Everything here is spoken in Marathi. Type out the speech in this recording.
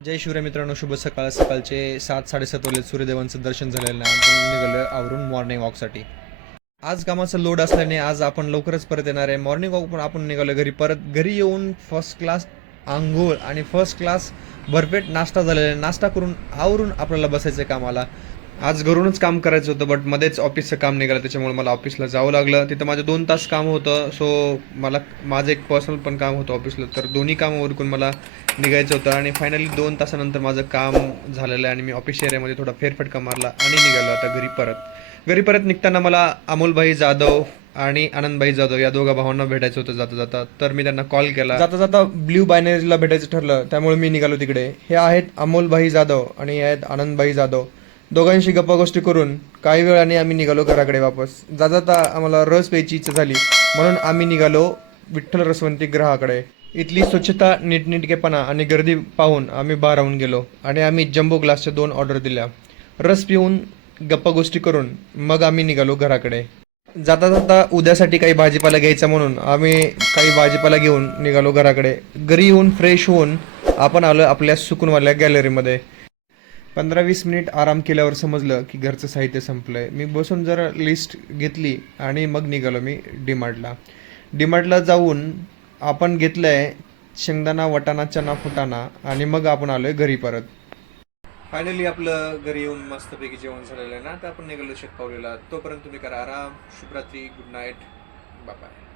जय शिवराय मित्रांनो, शुभ सकाळ. सकाळचे 7-7:30 वाजले. सूर्यदेवांचं दर्शन झालेलं आहे. आपण निघालो आवरून मॉर्निंग वॉकसाठी. आज कामाचा लोड असल्याने आज आपण लवकरच परत येणार आहे. मॉर्निंग वॉक पण आपण निघालो घरी. परत घरी येऊन फर्स्ट क्लास आंघोळ आणि फर्स्ट क्लास भरपेट नाश्ता झालेला आहे. नाश्ता करून आवरून आपल्याला बसायचं कामाला. आज घरूनच काम करायचं होतं, बट मध्येच ऑफिसचं काम निघालं, त्याच्यामुळे मला ऑफिसला जावं लागलं. तिथं माझं 2 तास काम होतं. सो मला माझं एक पर्सनल पण काम होतं ऑफिसला, तर दोन्ही कामं उरकून मला निघायचं होतं. आणि फायनली 2 तासानंतर माझं काम झालेलं आहे आणि मी ऑफिस एरियामध्ये थोडा फेरफटका मारला आणि निघालो आता घरी परत. घरी परत निघताना मला अमोलभाई जाधव आणि आनंदभाई जाधव या दोघा भावांना भेटायचं होतं जाता जाता. तर मी त्यांना कॉल केला. जाता जाता ब्ल्यू बायनरीला भेटायचं ठरलं, त्यामुळे मी निघालो तिकडे. हे आहेत अमोलभाई जाधव आणि हे आहेत आनंदभाई जाधव. दोघांशी गप्पा गोष्टी करून काही वेळाने आम्ही निघालो घराकडे वापस. जाता जाता आम्हाला रस प्यायची इच्छा झाली, म्हणून आम्ही निघालो विठ्ठल रसवंती ग्रहाकडे. इथली स्वच्छता, नीटनेटकेपणा आणि गर्दी पाहून आम्ही भारावून गेलो आणि आम्ही जम्बो ग्लासच्या 2 ऑर्डर दिल्या. रस पिऊन गप्पा गोष्टी करून मग आम्ही निघालो घराकडे. जाता जाता उद्यासाठी काही भाजीपाला घ्यायचा म्हणून आम्ही काही भाजीपाला घेऊन निघालो घराकडे. घरी येऊन फ्रेश होऊन आपण आलो आपल्या सुकूनवाल्या गॅलरीमध्ये. 15-20 मिनिट आराम केल्यावर समजलं की घरचं साहित्य संपलंय. मी बसून जरा लिस्ट घेतली आणि मग निघालो मी डीमार्टला. डीमार्टला जाऊन आपण घेतलंय शेंगदाणा, वटाणा, चना, फुटाणा आणि मग आपण आलोय घरी परत. फायनली आपलं घरी येऊन मस्तपैकी जेवण झालेलं आहे ना, आता आपण निघालो शेतपावलीला. तोपर्यंत तुम्ही करा आराम. शुभरात्री, गुड नाईट, बाय बाय.